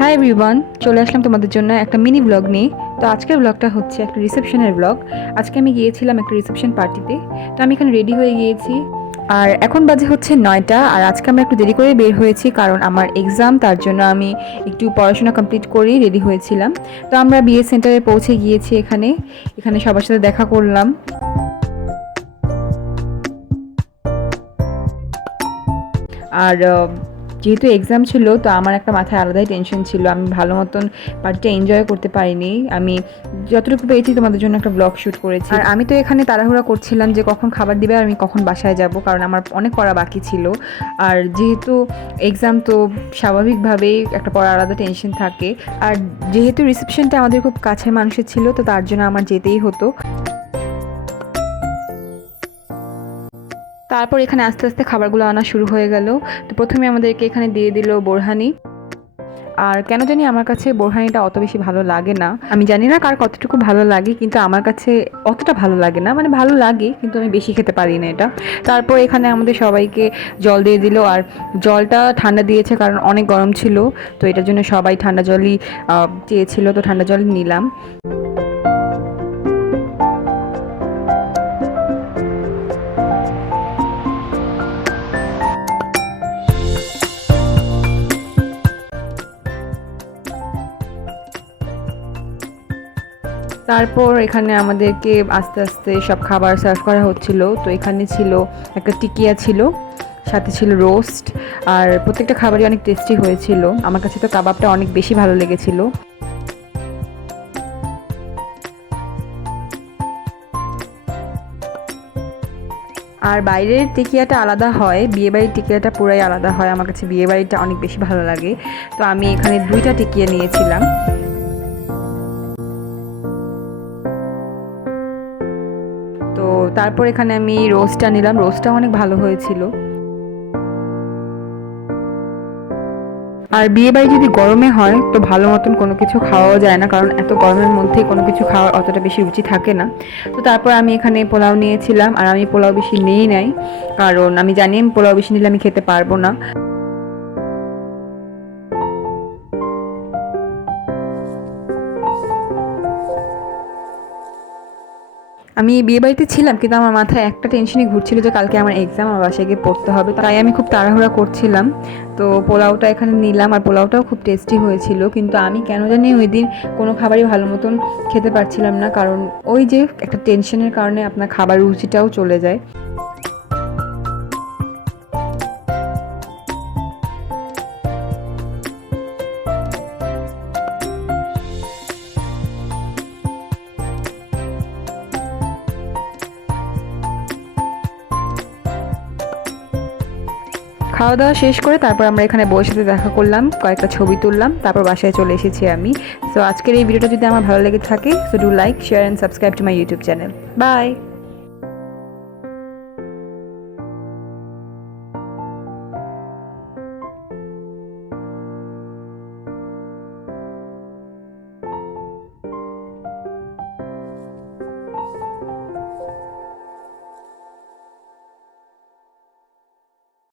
Hi everyone, চলে আসলাম তোমাদের জন্য একটা মিনি ব্লগ নিয়ে। তো আজকের ব্লগটা হচ্ছে একটা রিসেপশনের ব্লগ। আজকে আমি গিয়েছিলাম একটা রিসেপশন পার্টিতে। তো আমি এখানে রেডি হয়ে গিয়েছি, আর এখন বাজে হচ্ছে 9টা। আর আজকে আমরা একটু দেরি করে বের হয়েছি কারণ আমার এক্সাম, তার জন্য আমি একটু পড়াশোনা কমপ্লিট করেই রেডি হয়েছিলাম। তো আমরা বিয়ে সেন্টারে পৌঁছে গিয়েছি, এখানে এখানে সবার সাথে দেখা করলাম। আর যেহেতু এক্সাম ছিল, তো আমার একটা মাথায় আলাদাই টেনশন ছিল। আমি ভালো মতন পার্টিটা এনজয় করতে পারিনি। আমি যতটুকু পেয়েছি তোমাদের জন্য একটা ব্লগ শ্যুট করেছি। আর আমি তো এখানে তাড়াহুড়া করছিলাম যে কখন খাবার দিবে আর আমি কখন বাসায় যাব, কারণ আমার অনেক পড়া বাকি ছিল। আর যেহেতু এক্সাম, তো স্বাভাবিকভাবেই একটা পড়ার আলাদা টেনশন থাকে। আর যেহেতু রিসেপশনটা আমাদের খুব কাছের মানুষের ছিল, তো তার জন্য আমার যেতেই হতো। তারপর এখানে আস্তে আস্তে খাবারগুলো আনা শুরু হয়ে গেল। তো প্রথমে আমাদেরকে এখানে দিয়ে দিল বোরহানি। আর কেন জানি আমার কাছে বোরহানিটা অত বেশি ভালো লাগে না। আমি জানি না কার কতটুকু ভালো লাগে, কিন্তু আমার কাছে অতটা ভালো লাগে না। মানে ভালো লাগে, কিন্তু আমি বেশি খেতে পারি না এটা। তারপর এখানে আমাদের সবাইকে জল দিয়ে দিল। আর জলটা ঠান্ডা দিয়েছে কারণ অনেক গরম ছিল, তো এটার জন্য সবাই ঠান্ডা জলই চেয়েছিল, তো ঠান্ডা জল নিলাম। তারপর এখানে আমাদেরকে আস্তে আস্তে সব খাবার সার্ভ করা হচ্ছিল। তো এখানে ছিল একটা টিকিয়া ছিল, সাথে ছিল রোস্ট। আর প্রত্যেকটা খাবারই অনেক টেস্টি হয়েছিল। আমার কাছে তো কাবাবটা অনেক বেশি ভালো লেগেছিল। আর বাইরের টিকিয়াটা আলাদা হয়, বিয়েবাড়ির টিকিয়াটা পুরাই আলাদা হয়। আমার কাছে বিয়েবাড়িটা অনেক বেশি ভালো লাগে। তো আমি এখানে 2টা টিকিয়া নিয়েছিলাম। তো তারপর এখানে আমি রোস্টটা নিলাম, রোস্টটা অনেক ভালো হয়েছিল। আর বিয়ে বাড়ি যদি গরমে হয়, তো ভালো মতন কোনো কিছু খাওয়াও যায় না, কারণ এত গরমের মধ্যে কোনো কিছু খাওয়ার অতটা বেশি রুচি থাকে না। তো তারপর আমি এখানে পোলাও নিয়েছিলাম, আর আমি পোলাও বেশি নেই নাই, কারণ আমি জানি আমি পোলাও বেশি নিলে আমি খেতে পারবো না। আমি বিয়েবাড়িতে ছিলাম, কিন্তু আমার মাথায় একটা টেনশনই ঘুরছিল যে কালকে আমার এক্সাম, আমার বাসায় গিয়ে পড়তে হবে। তাই আমি খুব তাড়াহুড়া করছিলাম। তো পোলাওটা এখানে নিলাম, আর পোলাওটাও খুব টেস্টি হয়েছিল। কিন্তু আমি কেন জানি ওই দিন কোনো খাবারই ভালো মতন খেতে পারছিলাম না, কারণ ওই যে একটা টেনশনের কারণে আপনার খাবার রুচিটাও চলে যায়। খাওয়া দাওয়া শেষ করে তারপর আমরা এখানে বউয়ের সাথে দেখা করলাম, কয়েকটা ছবি তুললাম, তারপর বাসায় চলে এসেছি আমি। সো আজকের এই ভিডিওটা যদি আমার ভালো লেগে থাকে, so do like, share and subscribe to my YouTube channel. By.